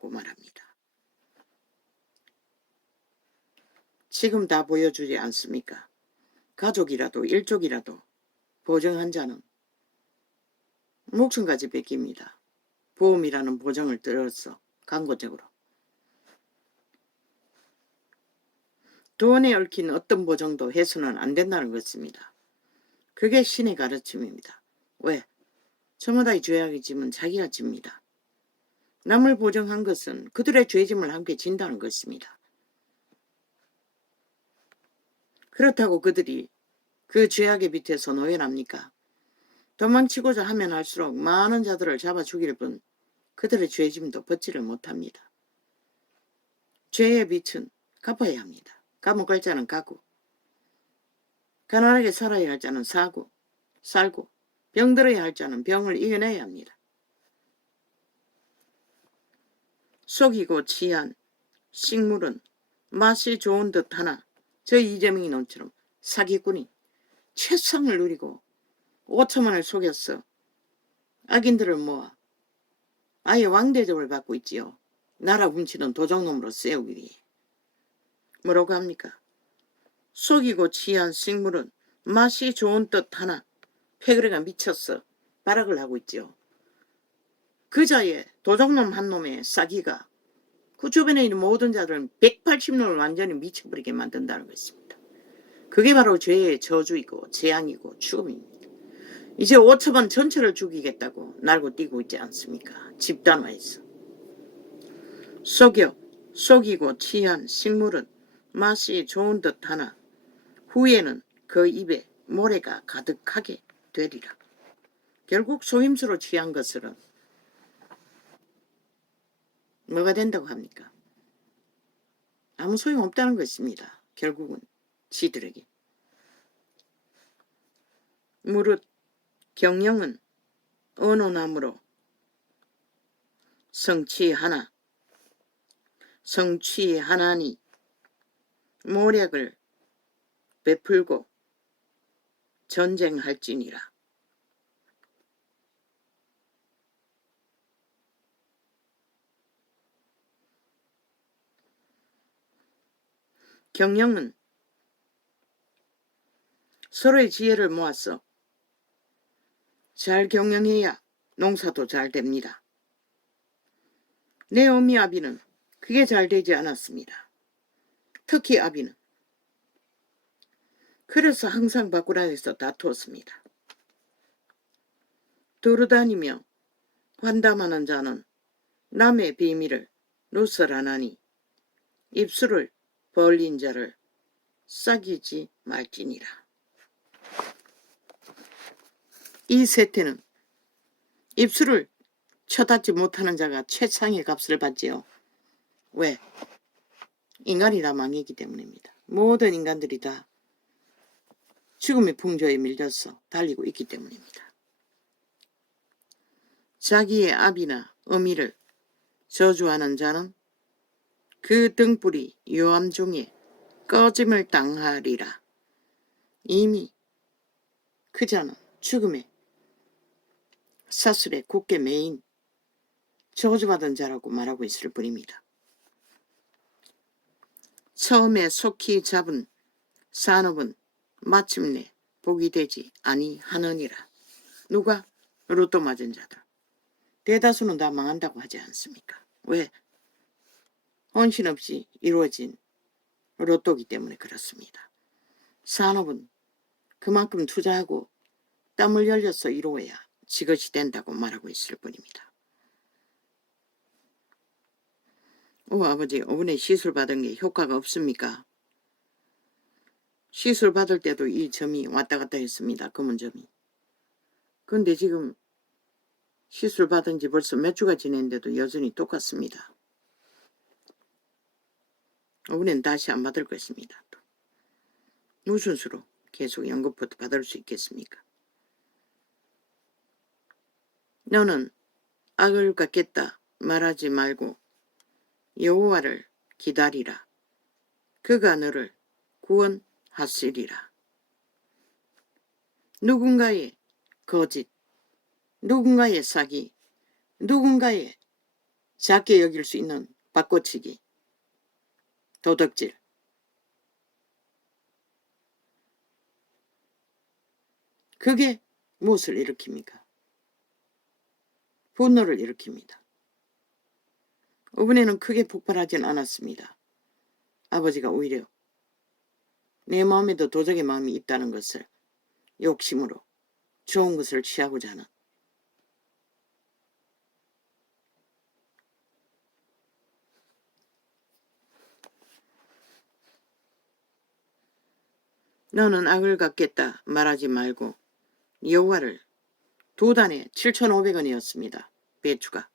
보호하고 말합니다. 지금 다 보여주지 않습니까? 가족이라도 일족이라도 보정한 자는 목숨까지 뺏깁니다. 보험이라는 보정을 들어서 광고적으로. 돈에 얽힌 어떤 보정도 해서는 안 된다는 것입니다. 그게 신의 가르침입니다. 왜? 저마다의 죄악의 짐은 자기가 집니다. 남을 보정한 것은 그들의 죄짐을 함께 진다는 것입니다. 그렇다고 그들이 그 죄악의 밑에서 노예랍니까? 도망치고자 하면 할수록 많은 자들을 잡아 죽일 뿐 그들의 죄짐도 벗지를 못합니다. 죄의 빚은 갚아야 합니다. 감옥 갈 자는 가고, 가난하게 살아야 할 자는 살고, 병들어야 할 자는 병을 이겨내야 합니다. 속이고 취한 식물은 맛이 좋은 듯 하나 저 이재명이 놈처럼 사기꾼이 최상을 누리고 5천만을 속였어 악인들을 모아 아예 왕대접을 받고 있지요. 나라 훔치는 도적놈으로 세우기 위해. 뭐라고 합니까? 속이고 취한 식물은 맛이 좋은 듯 하나 패거리가 미쳤어 발악을 하고 있지요. 그 자의 도적놈 한 놈의 싸기가 그 주변에 있는 모든 자들은 180놈을 완전히 미쳐버리게 만든다는 것입니다. 그게 바로 죄의 저주이고 재앙이고 죽음입니다. 이제 5천만 전체를 죽이겠다고 날고 뛰고 있지 않습니까? 집단화해서. 속이고 취한 식물은 맛이 좋은 듯 하나 후에는 그 입에 모래가 가득하게 되리라. 결국 속임수로 취한 것은 뭐가 된다고 합니까? 아무 소용없다는 것입니다. 결국은 지들에게. 무릇 경영은 어느 나무로 성취하나니 모략을 베풀고 전쟁할지니라. 경영은 서로의 지혜를 모아서 잘 경영해야 농사도 잘 됩니다. 내 어미 아비는 그게 잘 되지 않았습니다. 특히 아비는. 그래서 항상 바꾸라에서 다투었습니다. 돌아다니며 환담하는 자는 남의 비밀을 누설하나니 입술을 벌린 자를 싹이지 말지니라. 이 세태는 입술을 쳐닫지 못하는 자가 최상의 값을 받지요. 왜? 인간이 다 망이기 때문입니다. 모든 인간들이 다 죽음의 풍조에 밀려서 달리고 있기 때문입니다. 자기의 아비나 어미를 저주하는 자는 그 등불이 요암 중에 꺼짐을 당하리라. 이미 그 자는 죽음의 사슬에 굳게 매인 저주받은 자라고 말하고 있을 뿐입니다. 처음에 속히 잡은 산업은 마침내 복이 되지 아니하느니라. 누가? 로또 맞은 자들. 대다수는 다 망한다고 하지 않습니까? 왜? 헌신 없이 이루어진 로또기 때문에 그렇습니다. 산업은 그만큼 투자하고 땀을 흘려서 이루어야 지것이 된다고 말하고 있을 뿐입니다. 아버지, 이번에 시술 받은 게 효과가 없습니까? 시술 받을 때도 이 점이 왔다 갔다 했습니다. 검은 점이. 근데 지금 시술 받은 지 벌써 몇 주가 지냈는데도 여전히 똑같습니다. 이번엔 다시 안 받을 것입니다. 또. 무슨 수로 계속 연금부터 받을 수 있겠습니까? 너는 악을 갚겠다 말하지 말고 여호와를 기다리라. 그가 너를 구원하시리라. 누군가의 거짓, 누군가의 사기, 누군가의 작게 여길 수 있는 바꿔치기, 도덕질, 그게 무엇을 일으킵니까? 분노를 일으킵니다. 이번에는 크게 폭발하진 않았습니다. 아버지가 오히려 내 마음에도 도적의 마음이 있다는 것을 욕심으로 좋은 것을 취하고자 하는, 너는 악을 갚겠다 말하지 말고 여호와를, 2단에 7,500원이었습니다. 배추가.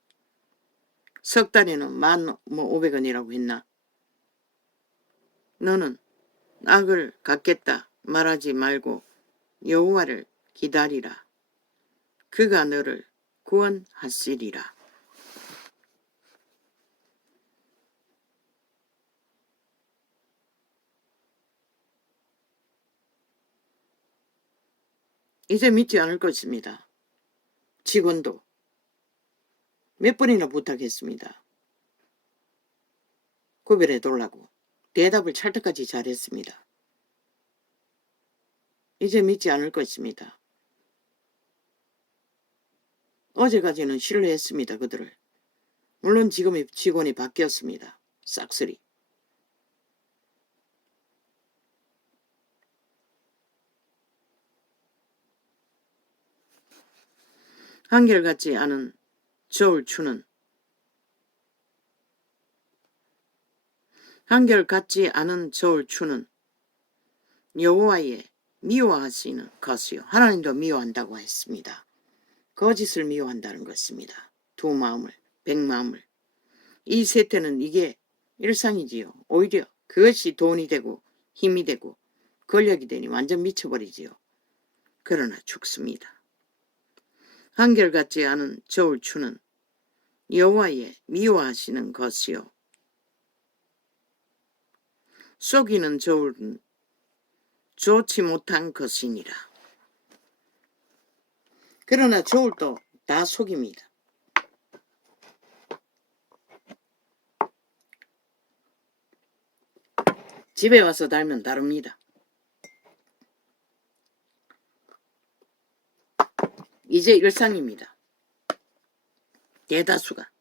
석 달에는 1,500원이라고 했나? 너는 악을 갚겠다 말하지 말고 여호와를 기다리라. 그가 너를 구원하시리라. 이제 믿지 않을 것입니다. 직원도 몇 번이나 부탁했습니다. 구별해 달라고. 대답을 찰떡같이 잘했습니다. 이제 믿지 않을 것입니다. 어제까지는 신뢰했습니다. 그들을. 물론 지금 직원이 바뀌었습니다. 싹쓸이. 한결같지 않은 저울추는, 한결같지 않은 저울추는 여호와의 미워하시는 것이요. 하나님도 미워한다고 했습니다. 거짓을 미워한다는 것입니다. 두 마음을, 백마음을. 이 세태는 이게 일상이지요. 오히려 그것이 돈이 되고 힘이 되고 권력이 되니 완전 미쳐버리지요. 그러나 죽습니다. 한결같지 않은 저울추는 여호와의 미워하시는 것이요. 속이는 저울은 좋지 못한 것이니라. 그러나 저울도 다 속입니다. 집에 와서 달면 다릅니다. 이제 일상입니다. 대다수가.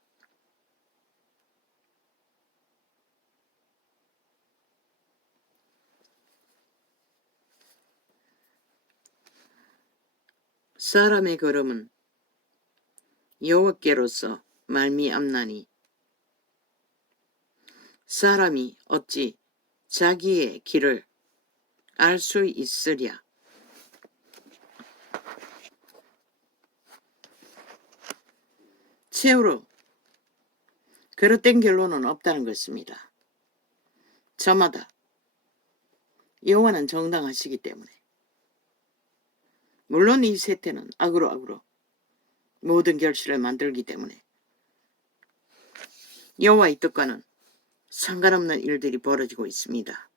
사람의 걸음은 여호와께로서 말미암나니 사람이 어찌 자기의 길을 알 수 있으랴. 최후로 그릇된 결론은 없다는 것입니다. 저마다 여호와는 정당하시기 때문에. 물론 이 세태는 악으로 모든 결실을 만들기 때문에 여호와의 뜻과는 상관없는 일들이 벌어지고 있습니다.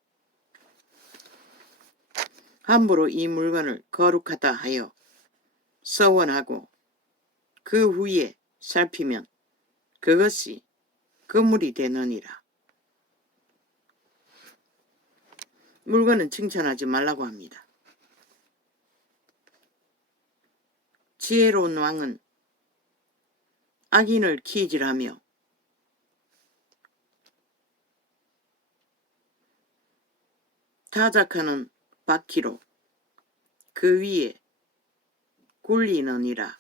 함부로 이 물건을 거룩하다 하여 서원하고 그 후에 살피면 그것이 금물이 되느니라. 물건은 칭찬하지 말라고 합니다. 지혜로운 왕은 악인을 키질하며 타작하는 바퀴로 그 위에 굴리느니라.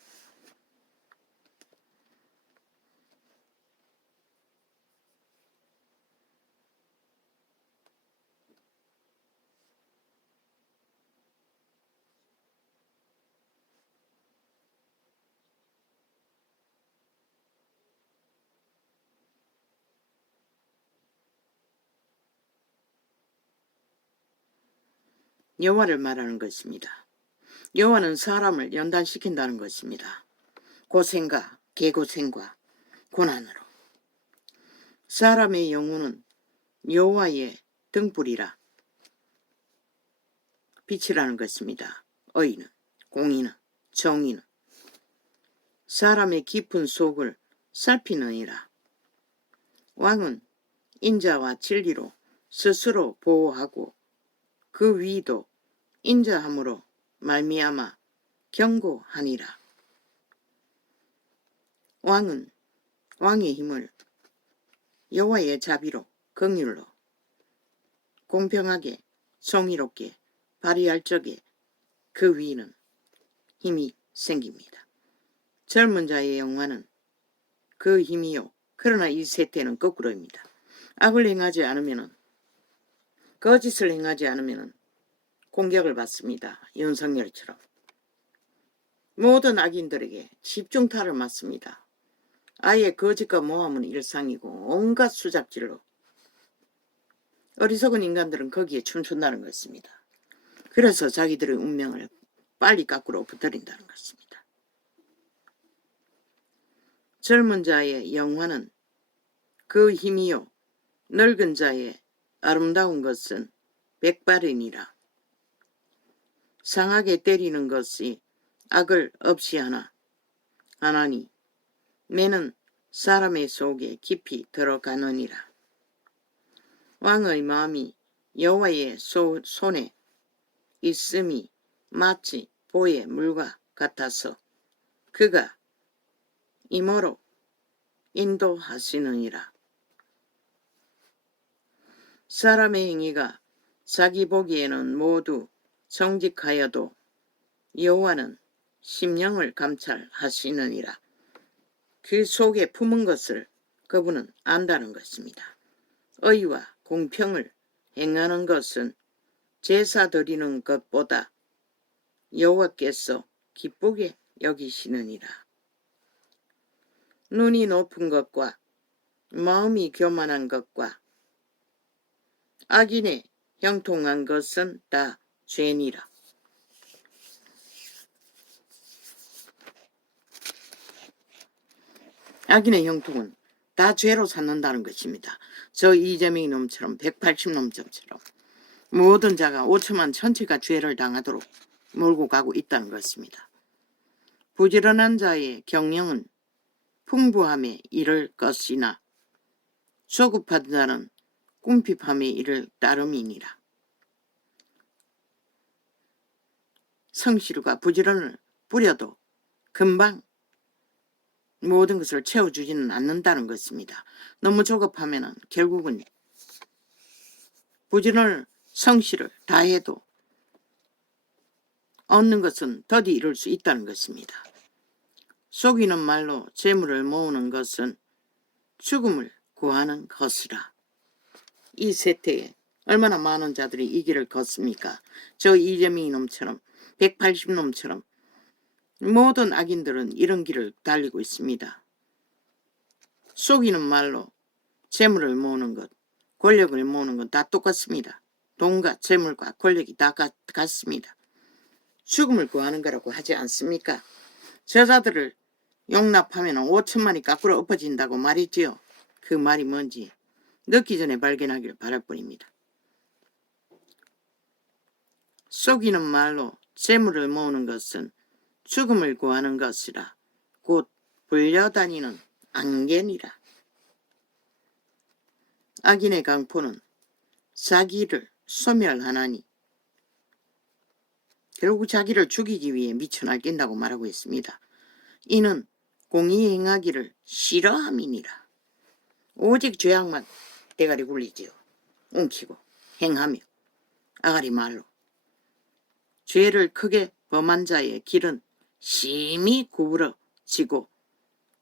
여호와를 말하는 것입니다. 여호와는 사람을 연단시킨다는 것입니다. 고생과 개고생과 고난으로. 사람의 영혼은 여호와의 등불이라. 빛이라는 것입니다. 의는, 공의는, 정의는. 사람의 깊은 속을 살피느니라. 왕은 인자와 진리로 스스로 보호하고 그 위도 인자함으로 말미암아 경고하니라. 왕은 왕의 힘을 여호와의 자비로 긍휼로 공평하게 정의롭게 발휘할 적에 그 위는 힘이 생깁니다. 젊은 자의 영화는 그 힘이요. 그러나 이 세태는 거꾸로입니다. 악을 행하지 않으면 거짓을 행하지 않으면 공격을 받습니다. 윤석열처럼. 모든 악인들에게 집중타를 맞습니다. 아예 거짓과 모함은 일상이고 온갖 수작질로 어리석은 인간들은 거기에 춤춘다는 것입니다. 그래서 자기들의 운명을 빨리 거꾸로 엎어뜨린다는 것입니다. 젊은 자의 영화는 그 힘이요 늙은 자의 아름다운 것은 백발이니라. 상하게 때리는 것이 악을 없이 하나니 매는 사람의 속에 깊이 들어가느니라. 왕의 마음이 여호와의 손에 있음이 마치 보의 물과 같아서 그가 임으로 인도하시느니라. 사람의 행위가 자기 보기에는 모두 정직하여도 여호와는 심령을 감찰하시느니라. 그 속에 품은 것을 그분은 안다는 것입니다. 의와 공평을 행하는 것은 제사 드리는 것보다 여호와께서 기쁘게 여기시느니라. 눈이 높은 것과 마음이 교만한 것과 악인의 형통한 것은 다 죄니라. 악인의 형통은 다 죄로 삼는다는 것입니다. 저 이재명이 놈처럼 180놈처럼 모든 자가 5천만 전체가 죄를 당하도록 몰고 가고 있다는 것입니다. 부지런한 자의 경영은 풍부함에 이를 것이나 조급한 자는 궁핍함에 이를 따름이니라. 성실과 부지런을 뿌려도 금방 모든 것을 채워주지는 않는다는 것입니다. 너무 조급하면 결국은 부지런을 성실을 다해도 얻는 것은 더디 이룰 수 있다는 것입니다. 속이는 말로 재물을 모으는 것은 죽음을 구하는 것이라. 이 세태에 얼마나 많은 자들이 이 길을 걷습니까? 저 이재명이 놈처럼 180놈처럼 모든 악인들은 이런 길을 달리고 있습니다. 속이는 말로 재물을 모으는 것, 권력을 모으는 것 다 똑같습니다. 돈과 재물과 권력이 다 같습니다. 죽음을 구하는 거라고 하지 않습니까? 저자들을 용납하면 5천만이 거꾸로 엎어진다고 말했지요. 그 말이 뭔지 늦기 전에 발견하기를 바랄 뿐입니다. 속이는 말로 재물을 모으는 것은 죽음을 구하는 것이라. 곧 불려다니는 안개니라. 악인의 강포는 자기를 소멸하나니 결국 자기를 죽이기 위해 미쳐 날뛴다고 말하고 있습니다. 이는 공의 행하기를 싫어함이니라. 오직 죄악만 대가리 굴리지요. 웅키고 행하며 아가리 말로. 죄를 크게 범한 자의 길은 심히 구부러지고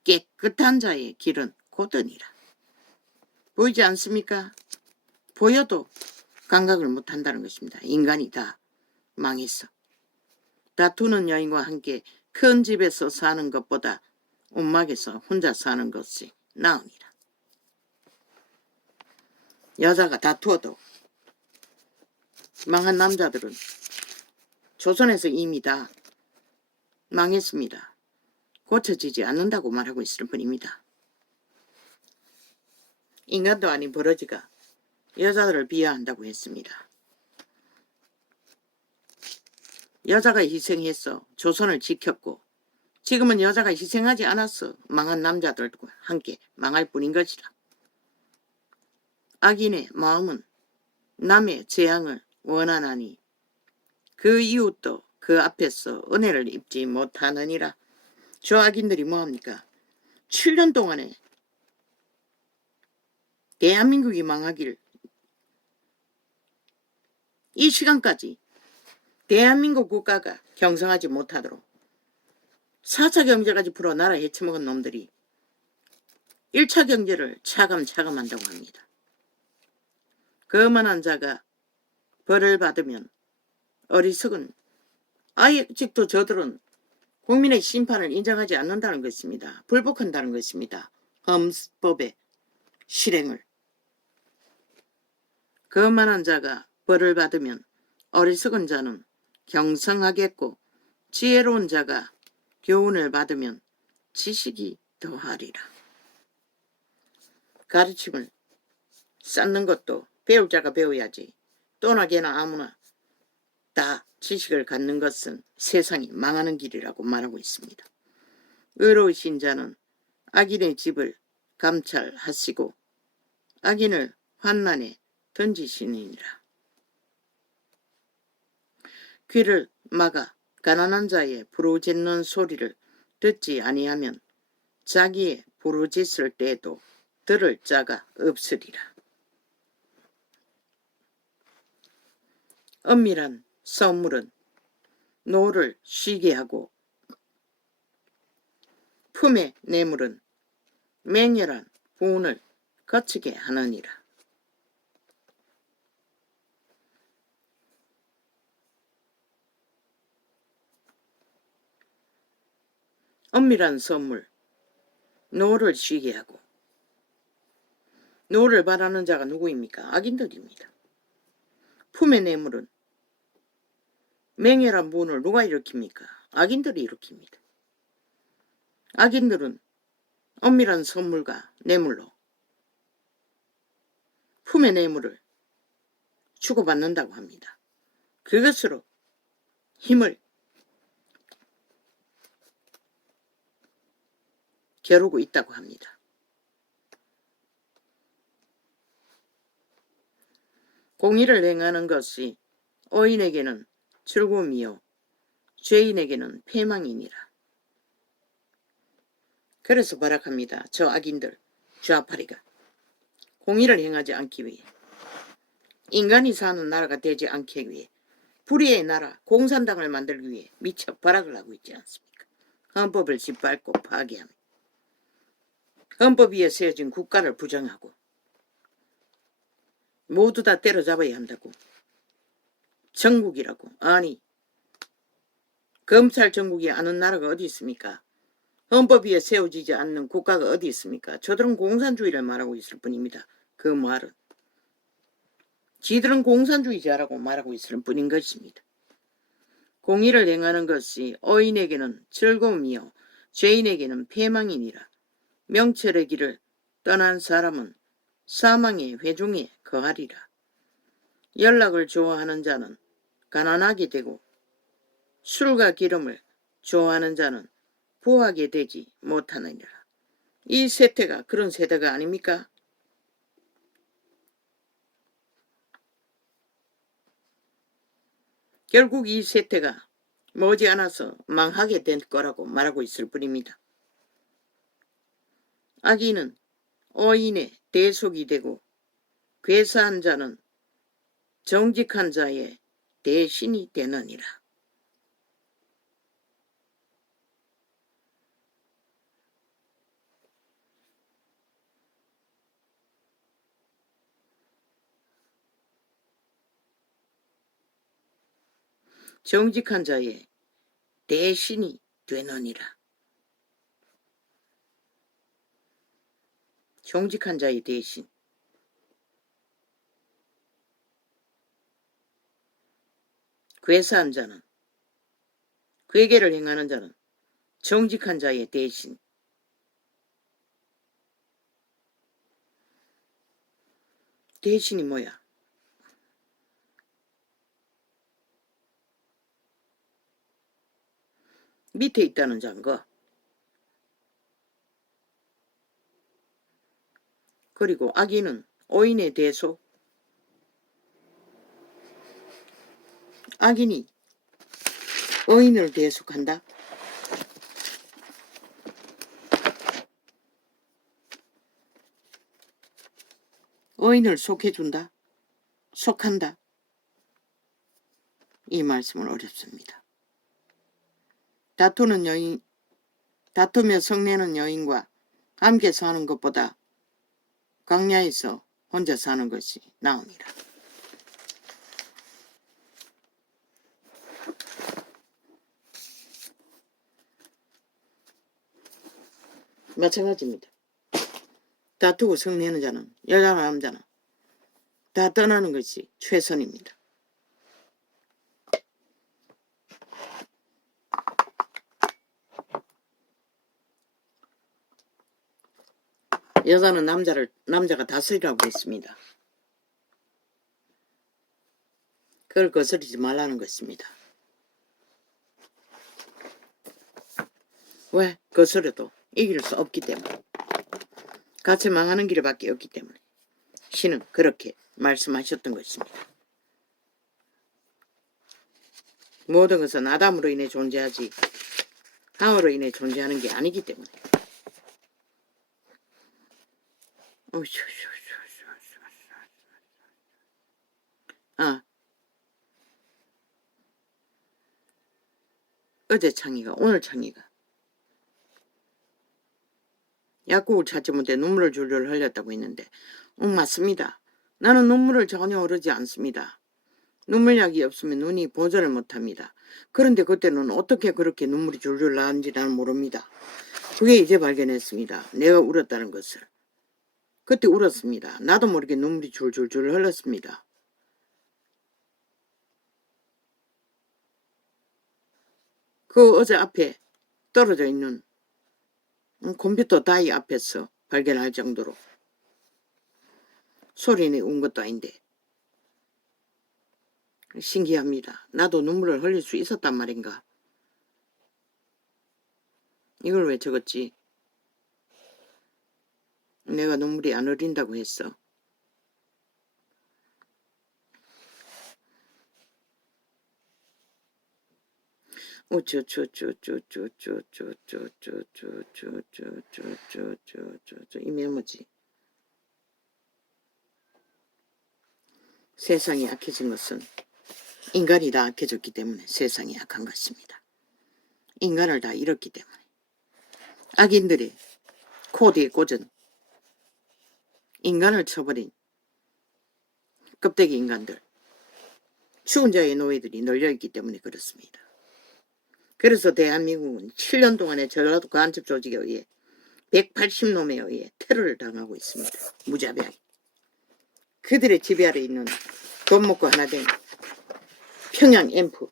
깨끗한 자의 길은 곧으니라. 보이지 않습니까? 보여도 감각을 못한다는 것입니다. 인간이 다 망했어. 다투는 여인과 함께 큰 집에서 사는 것보다 움막에서 혼자 사는 것이 나으니라. 여자가 다투어도 망한 남자들은 조선에서 이미 다 망했습니다. 고쳐지지 않는다고 말하고 있을 뿐입니다. 인간도 아닌 버러지가 여자들을 비하한다고 했습니다. 여자가 희생해서 조선을 지켰고 지금은 여자가 희생하지 않았어 망한 남자들과 함께 망할 뿐인 것이라. 악인의 마음은 남의 재앙을 원하나니 그 이웃도 그 앞에서 은혜를 입지 못하느니라. 저 악인들이 뭐합니까? 7년 동안에 대한민국이 망하길, 이 시간까지 대한민국 국가가 경성하지 못하도록 4차 경제까지 풀어 나라 해쳐먹은 놈들이 1차 경제를 차감차감 한다고 합니다. 거만한 자가 벌을 받으면 어리석은, 아직도 저들은 국민의 심판을 인정하지 않는다는 것입니다. 불복한다는 것입니다. 헌법의 실행을. 거만한 자가 벌을 받으면 어리석은 자는 경성하겠고 지혜로운 자가 교훈을 받으면 지식이 더하리라. 가르침을 쌓는 것도 배울 자가 배워야지. 또나 개나 아무나 다 지식을 갖는 것은 세상이 망하는 길이라고 말하고 있습니다. 의로우신 자는 악인의 집을 감찰하시고 악인을 환난에 던지시니라. 귀를 막아 가난한 자의 부르짖는 소리를 듣지 아니하면 자기의 부르짖을 때에도 들을 자가 없으리라. 엄밀한 선물은 노를 쉬게 하고 품의 뇌물은 맹렬한 부운을 거치게 하느니라. 엄밀한 선물, 노를 쉬게 하고. 노를 바라는 자가 누구입니까? 악인들입니다. 품의 뇌물은 맹렬한 부운을 누가 일으킵니까? 악인들이 일으킵니다. 악인들은 엄밀한 선물과 뇌물로 품의 뇌물을 주고받는다고 합니다. 그것으로 힘을 겨루고 있다고 합니다. 공의를 행하는 것이 의인에게는 즐거움이요 죄인에게는 패망이니라. 그래서 발악합니다. 저 악인들, 좌파리가 공의를 행하지 않기 위해, 인간이 사는 나라가 되지 않기 위해, 불의의 나라 공산당을 만들기 위해 미처 발악을 하고 있지 않습니까? 헌법을 짓밟고 파괴하며 헌법 위에 세워진 국가를 부정하고 모두 다 때려잡아야 한다고. 전국이라고. 아니, 검찰 전국이 아는 나라가 어디 있습니까? 헌법 위에 세워지지 않는 국가가 어디 있습니까? 저들은 공산주의를 말하고 있을 뿐입니다. 그 말은 지들은 공산주의자라고 말하고 있을 뿐인 것입니다. 공의를 행하는 것이 의인에게는 즐거움이요 죄인에게는 패망이니라. 명철의 길을 떠난 사람은 사망의 회중에 거하리라. 연락을 좋아하는 자는 가난하게 되고 술과 기름을 좋아하는 자는 부하게 되지 못하느니라. 이 세태가 그런 세대가 아닙니까? 결국 이 세태가 머지않아서 망하게 될 거라고 말하고 있을 뿐입니다. 악인은 의인의 대속이 되고 괴사한 자는 정직한 자의 대신이 되느니라. 정직한 자의 대신이 되느니라. 정직한 자의 대신. 괴사한 자는, 괴계를 행하는 자는 정직한 자의 대신. 대신이 뭐야? 밑에 있다는 자인가? 그리고 악인은 오인의 대소. 악인이 의인을 대속한다. 의인을 속해준다. 속한다. 이 말씀은 어렵습니다. 다투며 성내는 여인과 함께 사는 것보다 광야에서 혼자 사는 것이 나으니라. 마찬가지입니다. 다투고 성내는 자는, 여자나 남자나 다 떠나는 것이 최선입니다. 여자는 남자가 다스리라고 했습니다. 그걸 거스르지 말라는 것입니다. 왜? 거스려도 이길 수 없기 때문에. 같이 망하는 길밖에 없기 때문에 신은 그렇게 말씀하셨던 것입니다. 모든 것은 아담으로 인해 존재하지 하와로 인해 존재하는 게 아니기 때문에. 어제 창이가 오늘 창이가 약국을 찾지 못해 눈물을 줄줄 흘렸다고 했는데 맞습니다. 나는 눈물을 전혀 흐르지 않습니다. 눈물약이 없으면 눈이 보존을 못합니다. 그런데 그때는 어떻게 그렇게 눈물이 줄줄 나는지 나는 모릅니다. 그게 이제 발견했습니다. 내가 울었다는 것을. 그때 울었습니다. 나도 모르게 눈물이 줄줄줄 흘렀습니다. 그 어제 앞에 떨어져 있는 컴퓨터 다이 앞에서 발견할 정도로 소리내 운 것도 아닌데 신기합니다. 나도 눈물을 흘릴 수 있었단 말인가. 이걸 왜 적었지? 내가 눈물이 안 흐린다고 했어. 이 메모지. 세상이 약해진 것은 인간이 다 약해졌기 때문에 세상이 약한 것입니다. 인간을 다 잃었기 때문에. 악인들이 코드에 꽂은 인간을 쳐버린 껍데기 인간들, 추운 자의 노예들이 널려있기 때문에 그렇습니다. 그래서 대한민국은 7년 동안의 전라도 간첩 조직에 의해 180놈에 의해 테러를 당하고 있습니다. 무자비하게. 그들의 지배 아래 있는 돈 먹고 하나 된 평양 앰프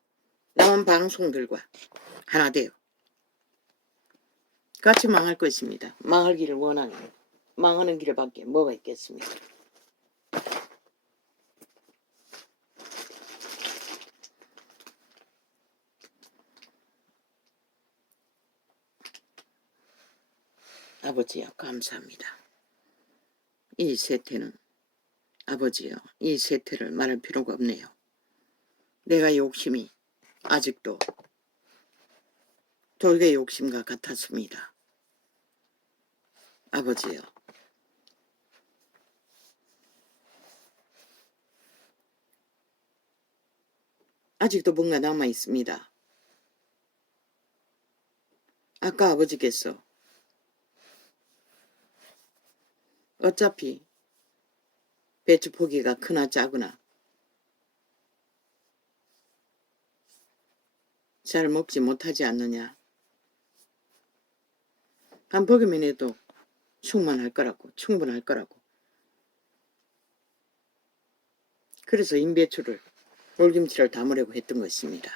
남한 방송들과 하나 되어 같이 망할 것입니다. 망하기를 원하는 망하는 길밖에 뭐가 있겠습니까? 아버지여 감사합니다. 이 세태는 아버지여 이 세태를 말할 필요가 없네요. 내가 욕심이 아직도 돌개 욕심과 같았습니다. 아버지여 아직도 뭔가 남아있습니다. 아까 아버지께서 어차피 배추 포기가 크나 작으나 잘 먹지 못하지 않느냐. 한 포기만 해도 충분할 거라고. 그래서 인배추를 올김치를 담으려고 했던 것입니다.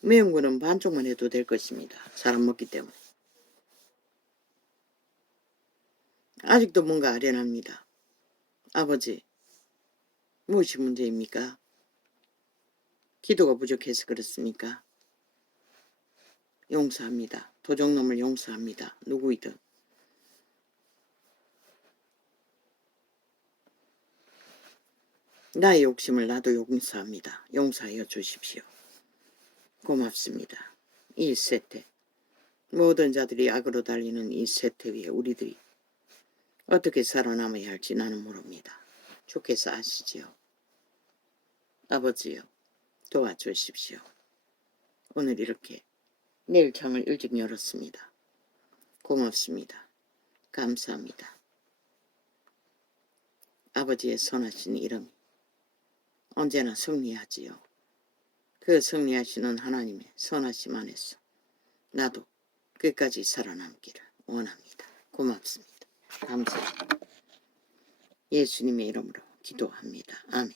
매운 거는 반쪽만 해도 될 것입니다. 사람 먹기 때문에. 아직도 뭔가 아련합니다. 아버지, 무엇이 문제입니까? 기도가 부족해서 그렇습니까? 용서합니다. 도적놈을 용서합니다. 누구이든. 나의 욕심을 나도 용서합니다. 용서하여 주십시오. 고맙습니다. 이 세태, 모든 자들이 악으로 달리는 이 세태 위에 우리들이 어떻게 살아남아야 할지 나는 모릅니다. 주께서 아시지요. 아버지요, 도와주십시오. 오늘 이렇게 내일 창을 일찍 열었습니다. 고맙습니다. 감사합니다. 아버지의 선하신 이름이 언제나 승리하지요. 그 승리하시는 하나님의 선하심 안에서 나도 끝까지 살아남기를 원합니다. 고맙습니다. 감사합니다. 예수님의 이름으로 기도합니다. 아멘.